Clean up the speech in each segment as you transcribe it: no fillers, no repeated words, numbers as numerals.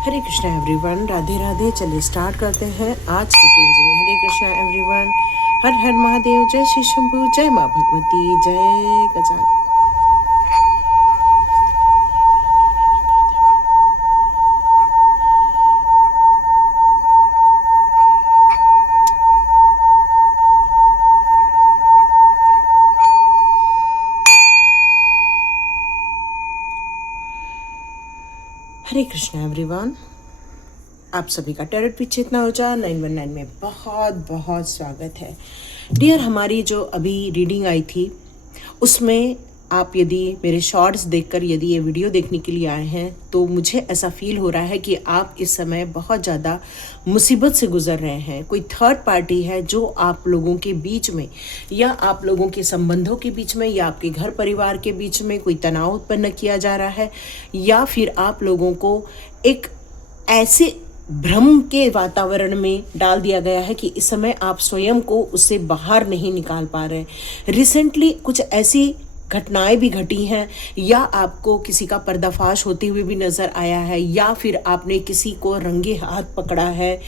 हरे Krishna everyone, Radhe Radhe. चलिए start करते हैं आज की क्लींजिंग। हरे कृष्णा एवरीवन, हर हर महादेव, जय श्री शंभू, जय माँ भगवती, जय गजानन। हरे कृष्णा एवरीवन, आप सभी का टैरोट पीछे चेतना ऊर्जा 919 में बहुत बहुत स्वागत है। डियर, हमारी जो अभी रीडिंग आई थी उसमें आप यदि मेरे शॉर्ट्स देखकर यदि ये वीडियो देखने के लिए आए हैं तो मुझे ऐसा फील हो रहा है कि आप इस समय बहुत ज़्यादा मुसीबत से गुजर रहे हैं। कोई थर्ड पार्टी है जो आप लोगों के बीच में या आप लोगों के संबंधों के बीच में या आपके घर परिवार के बीच में कोई तनाव उत्पन्न किया जा रहा है, या फिर आप लोगों को एक ऐसे भ्रम के वातावरण में डाल दिया गया है कि इस समय आप स्वयं को उससे बाहर नहीं निकाल पा रहे। रिसेंटली कुछ ऐसी घटनाएं भी घटी हैं, या आपको किसी का पर्दाफाश होते हुए भी नजर आया है, या फिर आपने किसी को रंगे हाथ पकड़ा है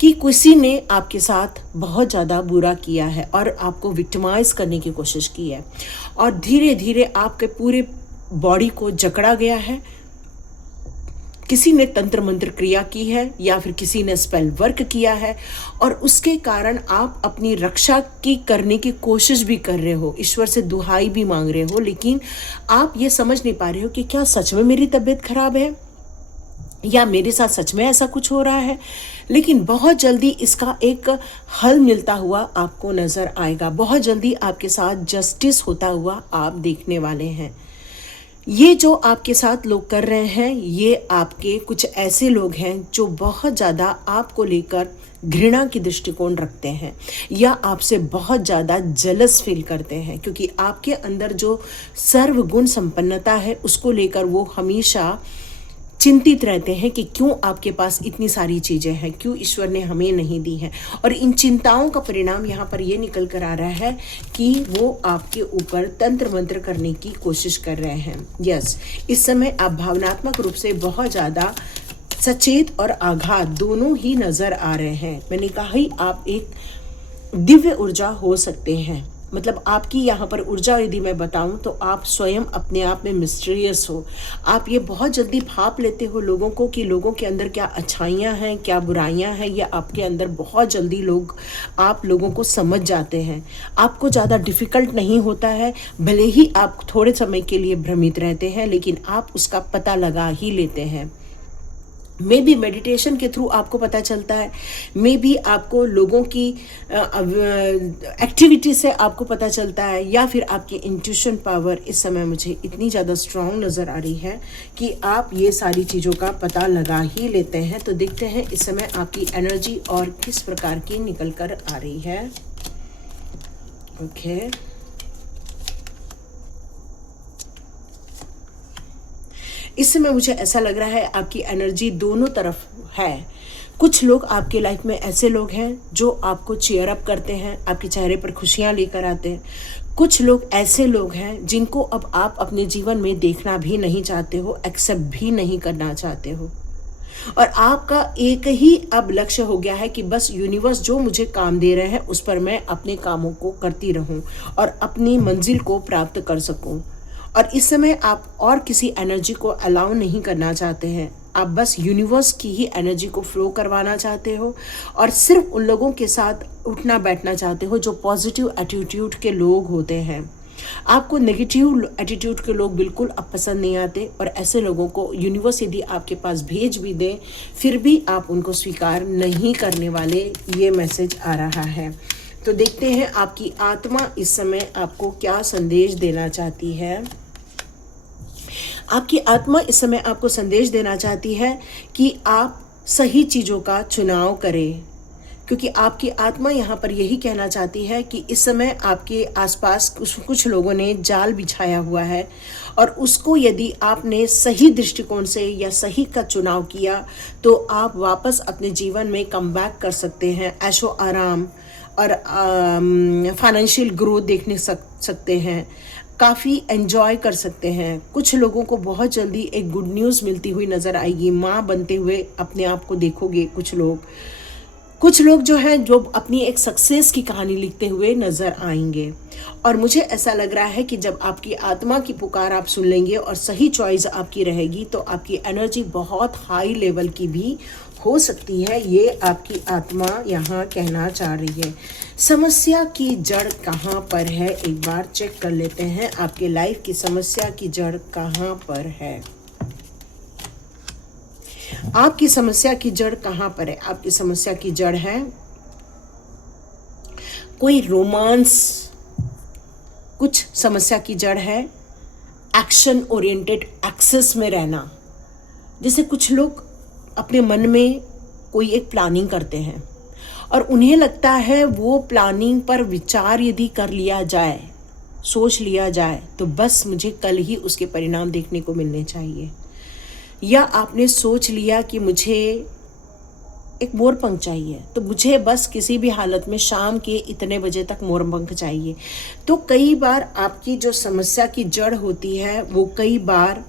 कि किसी ने आपके साथ बहुत ज़्यादा बुरा किया है और आपको विक्टिमाइज करने की कोशिश की है, और धीरे धीरे आपके पूरे बॉडी को जकड़ा गया है। किसी ने तंत्र मंत्र क्रिया की है या फिर किसी ने स्पेल वर्क किया है, और उसके कारण आप अपनी रक्षा की करने की कोशिश भी कर रहे हो, ईश्वर से दुहाई भी मांग रहे हो, लेकिन आप ये समझ नहीं पा रहे हो कि क्या सच में मेरी तबीयत खराब है या मेरे साथ सच में ऐसा कुछ हो रहा है। लेकिन बहुत जल्दी इसका एक हल मिलता हुआ आपको नजर आएगा। बहुत जल्दी आपके साथ जस्टिस होता हुआ आप देखने वाले हैं। ये जो आपके साथ लोग कर रहे हैं, ये आपके कुछ ऐसे लोग हैं जो बहुत ज़्यादा आपको लेकर घृणा की दृष्टिकोण रखते हैं या आपसे बहुत ज़्यादा जलस फील करते हैं, क्योंकि आपके अंदर जो सर्वगुण संपन्नता है उसको लेकर वो हमेशा चिंतित रहते हैं कि क्यों आपके पास इतनी सारी चीज़ें हैं, क्यों ईश्वर ने हमें नहीं दी है। और इन चिंताओं का परिणाम यहाँ पर ये निकल कर आ रहा है कि वो आपके ऊपर तंत्र मंत्र करने की कोशिश कर रहे हैं। यस, इस समय आप भावनात्मक रूप से बहुत ज़्यादा सचेत और आघात दोनों ही नज़र आ रहे हैं। मैंने कहा ही आप एक दिव्य ऊर्जा हो सकते हैं। मतलब आपकी यहाँ पर ऊर्जा यदि मैं बताऊं तो आप स्वयं अपने आप में मिस्टीरियस हो। आप ये बहुत जल्दी भाप लेते हो लोगों को कि लोगों के अंदर क्या अच्छाइयाँ हैं, क्या बुराइयाँ हैं, या आपके अंदर बहुत जल्दी आप लोगों को समझ जाते हैं। आपको ज़्यादा डिफ़िकल्ट नहीं होता है, भले ही आप थोड़े समय के लिए भ्रमित रहते हैं, लेकिन आप उसका पता लगा ही लेते हैं। मे बी मेडिटेशन के थ्रू आपको पता चलता है, मे बी आपको लोगों की एक्टिविटी से आपको पता चलता है, या फिर आपकी इंट्यूशन पावर इस समय मुझे इतनी ज़्यादा स्ट्रांग नज़र आ रही है कि आप ये सारी चीज़ों का पता लगा ही लेते हैं। तो देखते हैं इस समय आपकी एनर्जी और किस प्रकार की निकल कर आ रही है। ओके, इस समय मुझे ऐसा लग रहा है आपकी एनर्जी दोनों तरफ है। कुछ लोग आपके लाइफ में ऐसे लोग हैं जो आपको चीयर अप करते हैं, आपके चेहरे पर खुशियां लेकर आते हैं। कुछ लोग ऐसे लोग हैं जिनको अब आप अपने जीवन में देखना भी नहीं चाहते हो, एक्सेप्ट भी नहीं करना चाहते हो, और आपका एक ही अब लक्ष्य हो गया है कि बस यूनिवर्स जो मुझे काम दे रहे हैं उस पर मैं अपने कामों को करती रहूं और अपनी मंजिल को प्राप्त कर सकूं। और इस समय आप और किसी एनर्जी को अलाउ नहीं करना चाहते हैं, आप बस यूनिवर्स की ही एनर्जी को फ्लो करवाना चाहते हो, और सिर्फ उन लोगों के साथ उठना बैठना चाहते हो जो पॉजिटिव एटीट्यूड के लोग होते हैं। आपको नेगेटिव एटीट्यूड के लोग बिल्कुल अब पसंद नहीं आते, और ऐसे लोगों को यूनिवर्स यदि आपके पास भेज भी दे फिर भी आप उनको स्वीकार नहीं करने वाले, ये मैसेज आ रहा है। तो देखते हैं आपकी आत्मा इस समय आपको क्या संदेश देना चाहती है। आपकी आत्मा इस समय आपको संदेश देना चाहती है कि आप सही चीज़ों का चुनाव करें, क्योंकि आपकी आत्मा यहाँ पर यही कहना चाहती है कि इस समय आपके आसपास कुछ लोगों ने जाल बिछाया हुआ है, और उसको यदि आपने सही दृष्टिकोण से या सही का चुनाव किया तो आप वापस अपने जीवन में कम बैक कर सकते हैं। ऐशो आराम और फाइनेंशियल ग्रोथ देखने सकते हैं। काफ़ी एंजॉय कर सकते हैं। कुछ लोगों को बहुत जल्दी एक गुड न्यूज़ मिलती हुई नज़र आएगी, माँ बनते हुए अपने आप को देखोगे। कुछ लोग जो हैं जो अपनी एक सक्सेस की कहानी लिखते हुए नज़र आएंगे। और मुझे ऐसा लग रहा है कि जब आपकी आत्मा की पुकार आप सुन लेंगे और सही चॉइस आपकी रहेगी तो आपकी एनर्जी बहुत हाई लेवल की भी हो सकती है। ये आपकी आत्मा यहाँ कहना चाह रही है। समस्या की जड़ कहाँ पर है, एक बार चेक कर लेते हैं। आपके लाइफ की समस्या की जड़ कहाँ पर है? आपकी समस्या की जड़ कहाँ पर है? आपकी समस्या की जड़ है कोई रोमांस। कुछ समस्या की जड़ है एक्शन ओरिएंटेड एक्सेस में रहना। जैसे कुछ लोग अपने मन में कोई एक प्लानिंग करते हैं और उन्हें लगता है वो प्लानिंग पर विचार यदि कर लिया जाए, सोच लिया जाए, तो बस मुझे कल ही उसके परिणाम देखने को मिलने चाहिए। या आपने सोच लिया कि मुझे एक मोरपंख चाहिए, तो मुझे बस किसी भी हालत में शाम के इतने बजे तक मोरपंख चाहिए। तो कई बार आपकी जो समस्या की जड़ होती है वो कई बार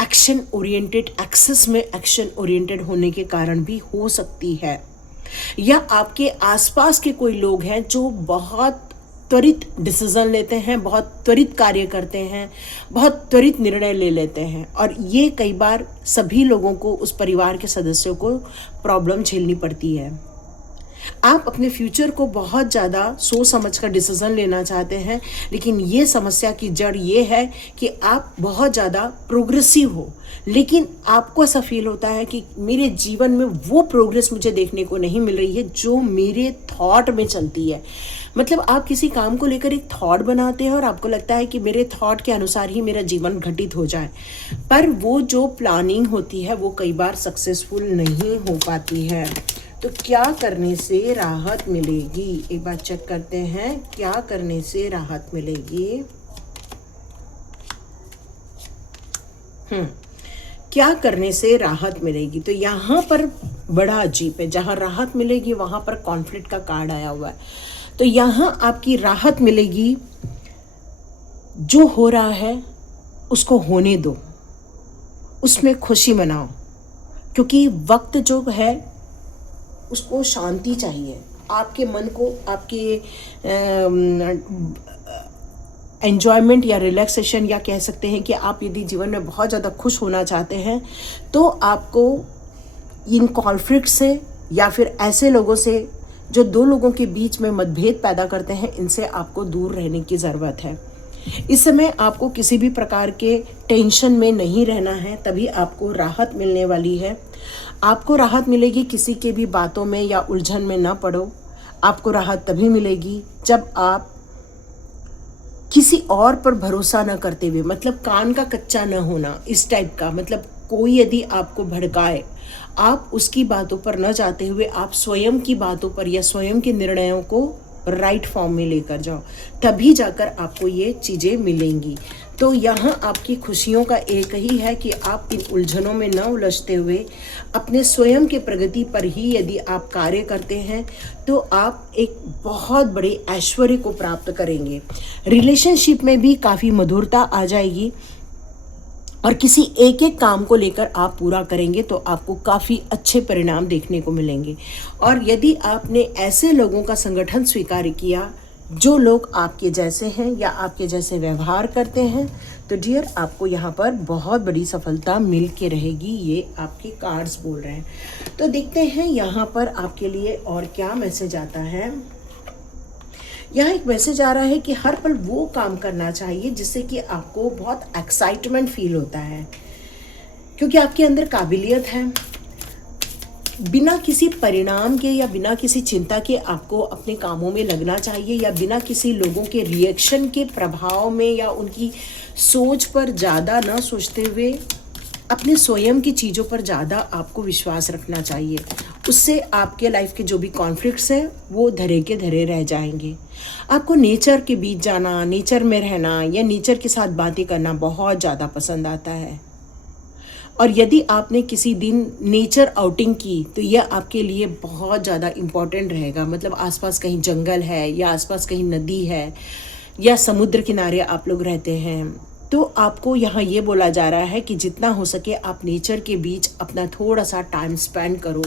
एक्शन ओरिएंटेड एक्सेस में एक्शन ओरिएंटेड होने के कारण भी हो सकती है। या आपके आसपास के कोई लोग हैं जो बहुत त्वरित डिसीजन लेते हैं, बहुत त्वरित कार्य करते हैं, बहुत त्वरित निर्णय ले लेते हैं और ये कई बार सभी लोगों को, उस परिवार के सदस्यों को प्रॉब्लम झेलनी पड़ती है। आप अपने फ्यूचर को बहुत ज़्यादा सोच समझ कर डिसीजन लेना चाहते हैं, लेकिन ये समस्या की जड़ ये है कि आप बहुत ज़्यादा प्रोग्रेसिव हो, लेकिन आपको ऐसा फील होता है कि मेरे जीवन में वो प्रोग्रेस मुझे देखने को नहीं मिल रही है जो मेरे थॉट में चलती है। मतलब आप किसी काम को लेकर एक थॉट बनाते हैं और आपको लगता है कि मेरे थॉट के अनुसार ही मेरा जीवन घटित हो जाए, पर वो जो प्लानिंग होती है वो कई बार सक्सेसफुल नहीं हो पाती है। तो क्या करने से राहत मिलेगी, एक बार चेक करते हैं क्या करने से राहत मिलेगी। क्या करने से राहत मिलेगी? तो यहाँ पर बड़ा अजीब है, जहाँ राहत मिलेगी वहाँ पर कॉन्फ्लिक्ट का कार्ड आया हुआ है। तो यहाँ आपकी राहत मिलेगी, जो हो रहा है उसको होने दो, उसमें खुशी मनाओ, क्योंकि वक्त जो है उसको शांति चाहिए। आपके मन को, आपके एन्जॉयमेंट या रिलैक्सेशन, या कह सकते हैं कि आप यदि जीवन में बहुत ज़्यादा खुश होना चाहते हैं तो आपको इन कॉन्फ्लिक्ट से या फिर ऐसे लोगों से जो दो लोगों के बीच में मतभेद पैदा करते हैं, इनसे आपको दूर रहने की ज़रूरत है। इस समय आपको किसी भी प्रकार के टेंशन में नहीं रहना है, तभी आपको राहत मिलने वाली है। आपको राहत मिलेगी, किसी के भी बातों में या उलझन में ना पड़ो। आपको राहत तभी मिलेगी जब आप किसी और पर भरोसा न करते हुए, मतलब कान का कच्चा न होना, इस टाइप का, मतलब कोई यदि आपको भड़काए, आप उसकी बातों पर न जाते हुए आप स्वयं की बातों पर या स्वयं के निर्णयों को राइट फॉर्म में लेकर जाओ, तभी जाकर आपको ये चीज़ें मिलेंगी। तो यहाँ आपकी खुशियों का एक ही है कि आप इन उलझनों में न उलझते हुए अपने स्वयं के प्रगति पर ही यदि आप कार्य करते हैं तो आप एक बहुत बड़े ऐश्वर्य को प्राप्त करेंगे। रिलेशनशिप में भी काफ़ी मधुरता आ जाएगी और किसी एक एक काम को लेकर आप पूरा करेंगे तो आपको काफ़ी अच्छे परिणाम देखने को मिलेंगे। और यदि आपने ऐसे लोगों का संगठन स्वीकार किया जो लोग आपके जैसे हैं या आपके जैसे व्यवहार करते हैं, तो डियर आपको यहाँ पर बहुत बड़ी सफलता मिल के रहेगी, ये आपके कार्ड्स बोल रहे हैं। तो देखते हैं यहाँ पर आपके लिए और क्या मैसेज आता है। यहाँ एक मैसेज आ रहा है कि हर पल वो काम करना चाहिए जिससे कि आपको बहुत एक्साइटमेंट फील होता है, क्योंकि आपके अंदर काबिलियत है। बिना किसी परिणाम के या बिना किसी चिंता के आपको अपने कामों में लगना चाहिए, या बिना किसी लोगों के रिएक्शन के प्रभाव में या उनकी सोच पर ज़्यादा ना सोचते हुए अपने स्वयं की चीज़ों पर ज़्यादा आपको विश्वास रखना चाहिए। उससे आपके लाइफ के जो भी कॉन्फ्लिक्ट्स हैं वो धरे के धरे रह जाएंगे। आपको नेचर के बीच जाना, नेचर में रहना या नेचर के साथ बातें करना बहुत ज़्यादा पसंद आता है। और यदि आपने किसी दिन नेचर आउटिंग की तो यह आपके लिए बहुत ज़्यादा इम्पॉर्टेंट रहेगा। मतलब आसपास कहीं जंगल है या आसपास कहीं नदी है या समुद्र किनारे आप लोग रहते हैं, तो आपको यहाँ ये बोला जा रहा है कि जितना हो सके आप नेचर के बीच अपना थोड़ा सा टाइम स्पेंड करो,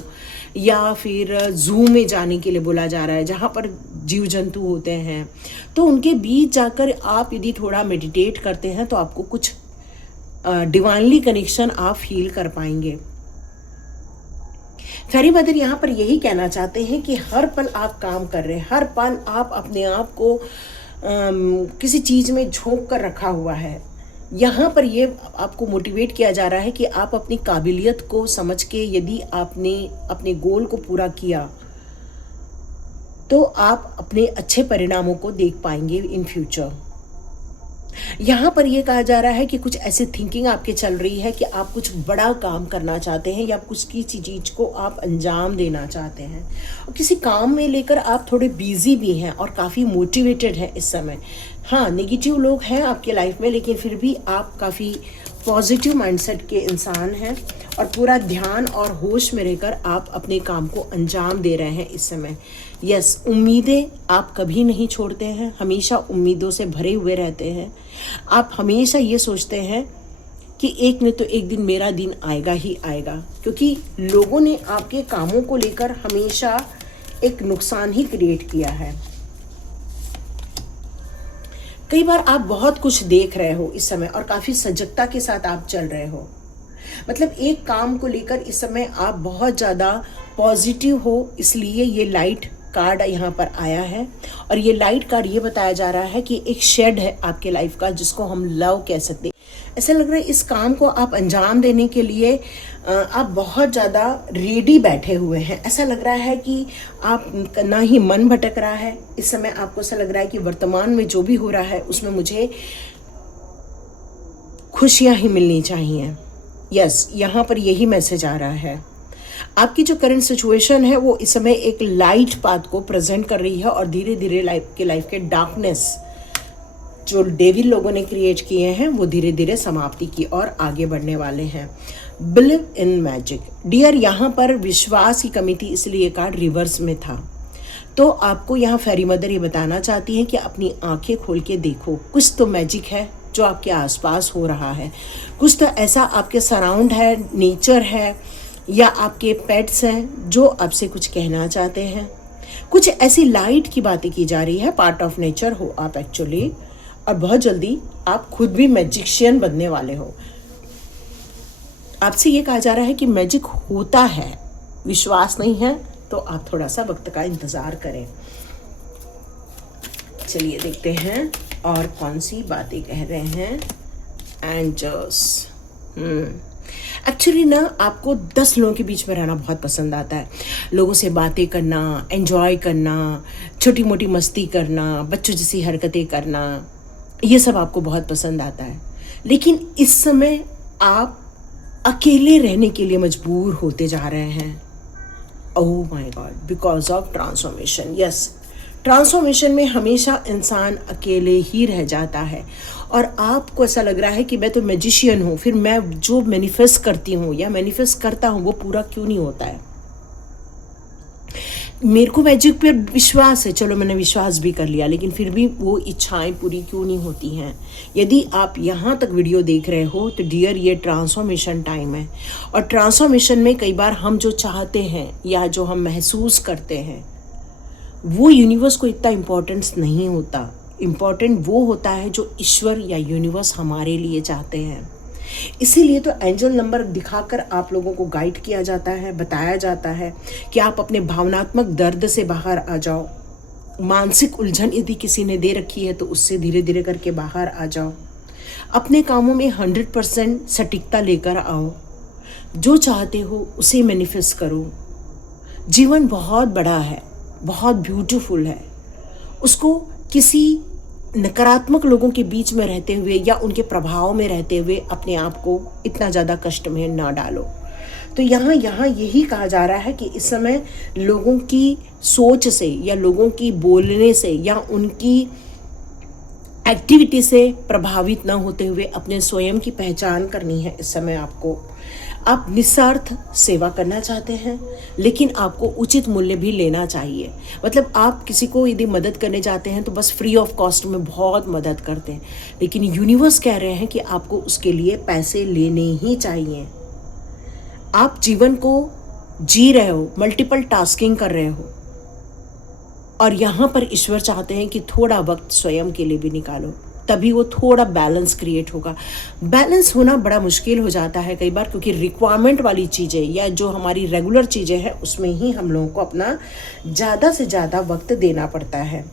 या फिर जू में जाने के लिए बोला जा रहा है जहाँ पर जीव जंतु होते हैं। तो उनके बीच जाकर आप यदि थोड़ा मेडिटेट करते हैं तो आपको कुछ डिवाइनली कनेक्शन आप फील कर पाएंगे। फेरी मदर यहाँ पर यही कहना चाहते हैं कि हर पल आप काम कर रहे हैं, हर पल आप अपने आप को किसी चीज़ में झोंक कर रखा हुआ है। यहाँ पर ये आपको मोटिवेट किया जा रहा है कि आप अपनी काबिलियत को समझ के यदि आपने अपने गोल को पूरा किया तो आप अपने अच्छे परिणामों को देख पाएंगे इन फ्यूचर। यहाँ पर यह कहा जा रहा है कि कुछ ऐसी थिंकिंग आपके चल रही है कि आप कुछ बड़ा काम करना चाहते हैं या कुछ किसी चीज़ को आप अंजाम देना चाहते हैं, और किसी काम में लेकर आप थोड़े बिजी भी हैं और काफ़ी मोटिवेटेड हैं इस समय। हाँ, नेगेटिव लोग हैं आपके लाइफ में, लेकिन फिर भी आप काफ़ी पॉजिटिव माइंडसेट के इंसान हैं और पूरा ध्यान और होश में रहकर आप अपने काम को अंजाम दे रहे हैं इस समय। यस, उम्मीदें आप कभी नहीं छोड़ते हैं, हमेशा उम्मीदों से भरे हुए रहते हैं। आप हमेशा ये सोचते हैं कि एक न तो एक दिन मेरा दिन आएगा ही आएगा, क्योंकि लोगों ने आपके कामों को लेकर हमेशा एक नुकसान ही क्रिएट किया है। कई बार आप बहुत कुछ देख रहे हो इस समय और काफ़ी सजगता के साथ आप चल रहे हो, मतलब एक काम को लेकर इस समय आप बहुत ज़्यादा पॉजिटिव हो, इसलिए ये लाइट कार्ड यहाँ पर आया है। और ये लाइट कार्ड ये बताया जा रहा है कि एक शेड है आपके लाइफ का जिसको हम लव कह सकते हैं। ऐसा लग रहा है इस काम को आप अंजाम देने के लिए आप बहुत ज़्यादा रेडी बैठे हुए हैं। ऐसा लग रहा है कि आप ना ही मन भटक रहा है इस समय, आपको ऐसा लग रहा है कि वर्तमान में जो भी हो रहा है उसमें मुझे खुशियाँ ही मिलनी चाहिए। यस, यहाँ पर यही मैसेज आ रहा है। आपकी जो करंट सिचुएशन है वो इस समय एक लाइट पाथ को प्रेजेंट कर रही है और धीरे धीरे लाइफ के डार्कनेस जो डेविल लोगों ने क्रिएट किए हैं वो धीरे धीरे समाप्ति की ओर आगे बढ़ने वाले हैं। बिलीव इन मैजिक डियर, यहाँ पर विश्वास की कमी थी इसलिए कार्ड रिवर्स में था। तो आपको यहाँ फेरी मदर ये बताना चाहती है कि अपनी आंखें खोल के देखो, कुछ तो मैजिक है जो आपके आसपास हो रहा है, कुछ तो ऐसा आपके सराउंड है, नेचर है या आपके पेट्स हैं जो आपसे कुछ कहना चाहते हैं। कुछ ऐसी लाइट की बातें की जा रही है, पार्ट ऑफ नेचर हो आप एक्चुअली, और बहुत जल्दी आप खुद भी मैजिशियन बनने वाले हो। आपसे ये कहा जा रहा है कि मैजिक होता है, विश्वास नहीं है तो आप थोड़ा सा वक्त का इंतज़ार करें। चलिए देखते हैं और कौन सी बातें कह रहे हैं एंजल्स। एक्चुअली ना आपको 10 लोगों के बीच में रहना बहुत पसंद आता है, लोगों से बातें करना, एंजॉय करना, छोटी मोटी मस्ती करना, बच्चों जैसी हरकतें करना, ये सब आपको बहुत पसंद आता है। लेकिन इस समय आप अकेले रहने के लिए मजबूर होते जा रहे हैं। Oh my God, because of transformation. Yes, transformation में हमेशा इंसान अकेले ही रह जाता है और आपको ऐसा लग रहा है कि मैं तो मैजिशियन हूँ, फिर मैं जो मैनिफेस्ट करती हूँ या मैनिफेस्ट करता हूँ वो पूरा क्यों नहीं होता है। मेरे को मैजिक पे विश्वास है, चलो मैंने विश्वास भी कर लिया, लेकिन फिर भी वो इच्छाएं पूरी क्यों नहीं होती हैं। यदि आप यहाँ तक वीडियो देख रहे हो तो डियर, ये ट्रांसफॉर्मेशन टाइम है और ट्रांसफॉर्मेशन में कई बार हम जो चाहते हैं या जो हम महसूस करते हैं वो यूनिवर्स को इतना इम्पोर्टेंस नहीं होता। इम्पॉर्टेंट वो होता है जो ईश्वर या यूनिवर्स हमारे लिए चाहते हैं। इसीलिए तो एंजल नंबर दिखाकर आप लोगों को गाइड किया जाता है, बताया जाता है कि आप अपने भावनात्मक दर्द से बाहर आ जाओ। मानसिक उलझन यदि किसी ने दे रखी है तो उससे धीरे धीरे करके बाहर आ जाओ। अपने कामों में 100% सटीकता लेकर आओ। जो चाहते हो उसे मैनिफेस्ट करो। जीवन बहुत बड़ा है, बहुत ब्यूटीफुल है, उसको किसी नकारात्मक लोगों के बीच में रहते हुए या उनके प्रभाव में रहते हुए अपने आप को इतना ज़्यादा कष्ट में ना डालो। तो यहाँ यही कहा जा रहा है कि इस समय लोगों की सोच से या लोगों की बोलने से या उनकी एक्टिविटी से प्रभावित ना होते हुए अपने स्वयं की पहचान करनी है। इस समय आपको आप निस्वार्थ सेवा करना चाहते हैं, लेकिन आपको उचित मूल्य भी लेना चाहिए। मतलब आप किसी को यदि मदद करने जाते हैं तो बस फ्री ऑफ कॉस्ट में बहुत मदद करते हैं, लेकिन यूनिवर्स कह रहे हैं कि आपको उसके लिए पैसे लेने ही चाहिए। आप जीवन को जी रहे हो, मल्टीपल टास्किंग कर रहे हो, और यहाँ पर ईश्वर चाहते हैं कि थोड़ा वक्त स्वयं के लिए भी निकालो, तभी वो थोड़ा बैलेंस क्रिएट होगा। बैलेंस होना बड़ा मुश्किल हो जाता है कई बार, क्योंकि रिक्वायरमेंट वाली चीज़ें या जो हमारी रेगुलर चीज़ें हैं उसमें ही हम लोगों को अपना ज़्यादा से ज़्यादा वक्त देना पड़ता है।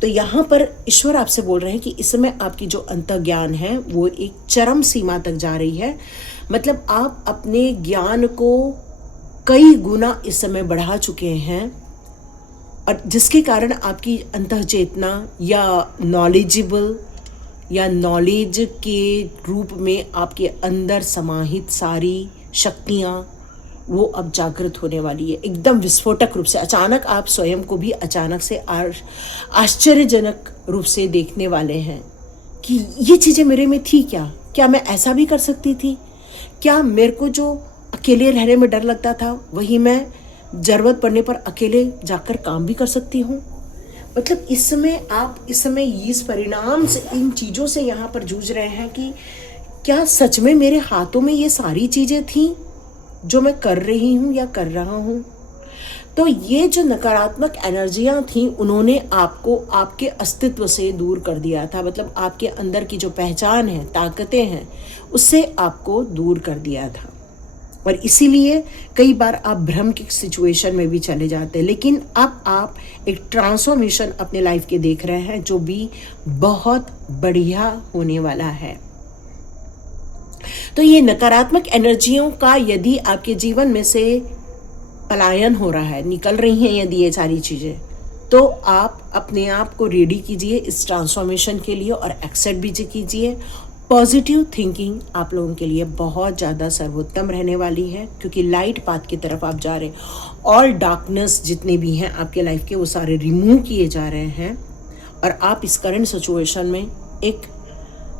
तो यहाँ पर ईश्वर आपसे बोल रहे हैं कि इस समय आपकी जो अंतर्ज्ञान है वो एक चरम सीमा तक जा रही है। मतलब आप अपने ज्ञान को कई गुना इस समय बढ़ा चुके हैं, और जिसके कारण आपकी अंतःचेतना या नॉलेजेबल या नॉलेज के रूप में आपके अंदर समाहित सारी शक्तियाँ वो अब जागृत होने वाली है, एकदम विस्फोटक रूप से। अचानक आप स्वयं को भी अचानक से आश्चर्यजनक रूप से देखने वाले हैं कि ये चीज़ें मेरे में थी क्या मैं ऐसा भी कर सकती थी? क्या मेरे को जो अकेले रहने में डर लगता था वही मैं ज़रूरत पड़ने पर अकेले जाकर काम भी कर सकती हूँ? मतलब इस समय इस परिणाम से, इन चीज़ों से यहाँ पर जूझ रहे हैं कि क्या सच में मेरे हाथों में ये सारी चीज़ें थी जो मैं कर रही हूँ या कर रहा हूँ? तो ये जो नकारात्मक एनर्जियाँ थी उन्होंने आपको आपके अस्तित्व से दूर कर दिया था। मतलब आपके अंदर की जो पहचान है, ताकतें हैं, उससे आपको दूर कर दिया था, और इसीलिए कई बार आप भ्रम की सिचुएशन में भी चले जाते हैं। लेकिन अब आप एक ट्रांसफॉर्मेशन अपने लाइफ के देख रहे हैं जो भी बहुत बढ़िया होने वाला है। तो ये नकारात्मक एनर्जियों का यदि आपके जीवन में से पलायन हो रहा है, निकल रही हैं यदि ये सारी चीज़ें, तो आप अपने आप को रेडी कीजिए इस ट्रांसफॉर्मेशन के लिए और एक्सेप्ट भी कीजिए। पॉजिटिव थिंकिंग आप लोगों के लिए बहुत ज़्यादा सर्वोत्तम रहने वाली है, क्योंकि लाइट पाथ की तरफ आप जा रहे हैं। ऑल डार्कनेस जितने भी हैं आपके लाइफ के वो सारे रिमूव किए जा रहे हैं, और आप इस करंट सिचुएशन में एक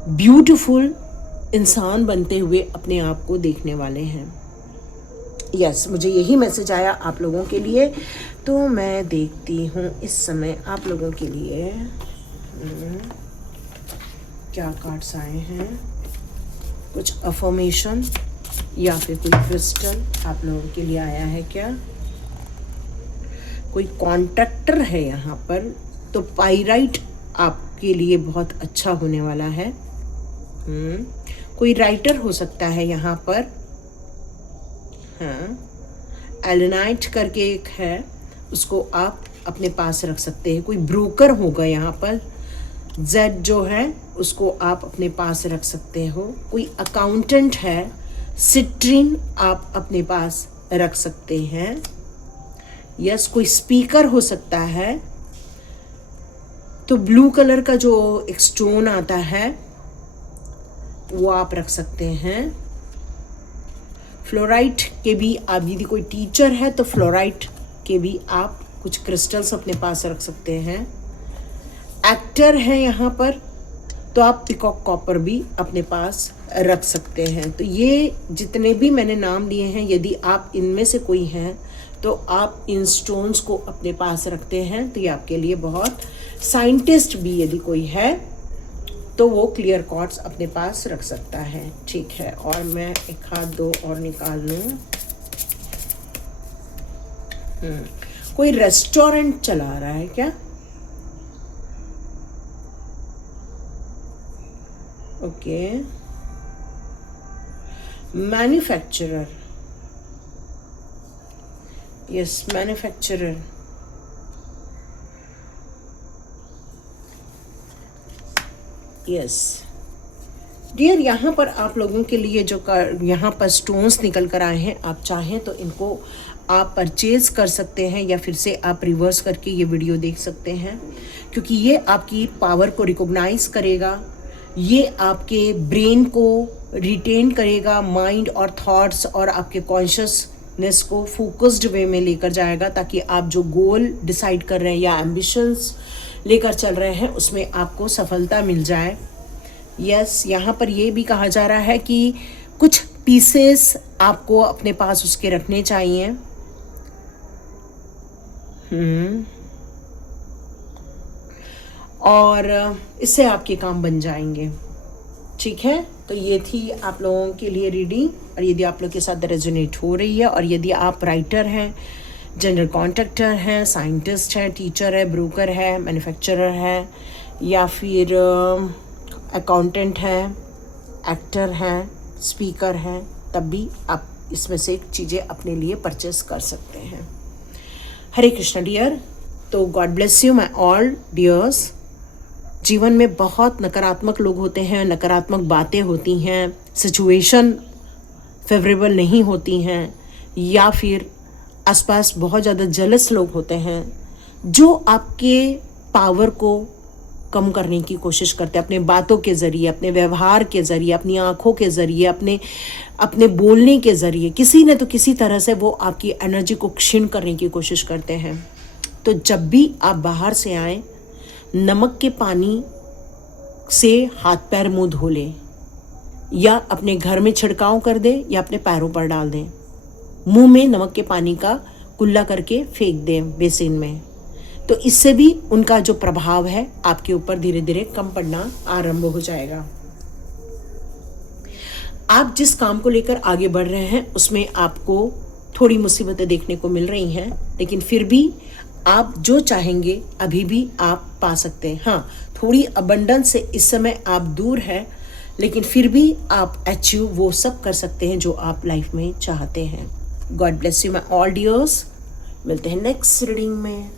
ब्यूटीफुल इंसान बनते हुए अपने आप को देखने वाले हैं। यस, मुझे यही मैसेज आया आप लोगों के लिए। तो मैं देखती हूँ इस समय आप लोगों के लिए क्या कार्ड्स आए हैं। कुछ अफर्मेशन या फिर कोई क्रिस्टल आप लोगों के लिए आया है क्या? कोई कॉन्ट्रैक्टर है यहाँ पर, तो पाइराइट आपके लिए बहुत अच्छा होने वाला है। कोई राइटर हो सकता है यहाँ पर। हाँ, एलेनाइट करके एक है, उसको आप अपने पास रख सकते हैं। कोई ब्रोकर होगा यहाँ पर, जेड जो है उसको आप अपने पास रख सकते हो। कोई अकाउंटेंट है, सिट्रीन आप अपने पास रख सकते हैं। यस, कोई स्पीकर हो सकता है, तो ब्लू कलर का जो एक स्टोन आता है वो आप रख सकते हैं। फ्लोराइट के भी आप, यदि कोई टीचर है तो फ्लोराइट के भी आप कुछ क्रिस्टल्स अपने पास रख सकते हैं। एक्टर है यहाँ पर, तो आप पिकॉक कॉपर भी अपने पास रख सकते हैं। तो ये जितने भी मैंने नाम लिए हैं, यदि आप इनमें से कोई हैं तो आप इन स्टोन्स को अपने पास रखते हैं तो ये आपके लिए बहुत। साइंटिस्ट भी यदि कोई है तो वो क्लियर कॉर्ड्स अपने पास रख सकता है। ठीक है, और मैं एक हाथ दो और निकाल लूँ। कोई रेस्टोरेंट चला रहा है क्या? Okay, manufacturer. Yes, manufacturer. Yes dear, यहाँ पर आप लोगों के लिए जो यहाँ पर स्टोन्स निकल कर आए हैं, आप चाहें तो इनको आप परचेज़ कर सकते हैं या फिर से आप रिवर्स करके ये वीडियो देख सकते हैं, क्योंकि ये आपकी पावर को रिकॉग्नाइज करेगा, ये आपके ब्रेन को रिटेन करेगा, माइंड और थॉट्स और आपके कॉन्शियसनेस को फोकस्ड वे में लेकर जाएगा, ताकि आप जो गोल डिसाइड कर रहे हैं या एम्बिशंस लेकर चल रहे हैं उसमें आपको सफलता मिल जाए। यस, यहाँ पर ये भी कहा जा रहा है कि कुछ पीसेस आपको अपने पास उसके रखने चाहिए। और इससे आपके काम बन जाएंगे। ठीक है, तो ये थी आप लोगों के लिए रीडिंग। और यदि आप लोग के साथ रेजोनेट हो रही है, और यदि आप राइटर हैं, जनरल कॉन्ट्रैक्टर हैं, साइंटिस्ट हैं, टीचर है, ब्रोकर है, मैन्युफैक्चरर है, या फिर अकाउंटेंट है, एक्टर हैं, स्पीकर हैं, तब भी आप इसमें से चीज़ें अपने लिए परचेस कर सकते हैं। हरे कृष्णा डियर। तो God bless you my all dears. जीवन में बहुत नकारात्मक लोग होते हैं, नकारात्मक बातें होती हैं, सिचुएशन फेवरेबल नहीं होती हैं, या फिर आसपास बहुत ज़्यादा जेलस लोग होते हैं जो आपके पावर को कम करने की कोशिश करते हैं अपने बातों के ज़रिए, अपने व्यवहार के ज़रिए, अपनी आँखों के ज़रिए, अपने बोलने के ज़रिए। किसी न तो किसी तरह से वो आपकी एनर्जी को क्षीण करने की कोशिश करते हैं। तो जब भी आप बाहर से आएँ, नमक के पानी से हाथ पैर मुंह धो लें, या अपने घर में छिड़काव कर दें, या अपने पैरों पर डाल दें। मुंह में नमक के पानी का कुल्ला करके फेंक दें बेसिन में। तो इससे भी उनका जो प्रभाव है आपके ऊपर धीरे धीरे कम पड़ना आरंभ हो जाएगा। आप जिस काम को लेकर आगे बढ़ रहे हैं उसमें आपको थोड़ी मुसीबतें देखने को मिल रही हैं, लेकिन फिर भी आप जो चाहेंगे अभी भी आप पा सकते हैं। हाँ, थोड़ी अबंडेंस से इस समय आप दूर हैं, लेकिन फिर भी आप अचीव वो सब कर सकते हैं जो आप लाइफ में चाहते हैं। God bless you my all dears. मिलते हैं नेक्स्ट रीडिंग में।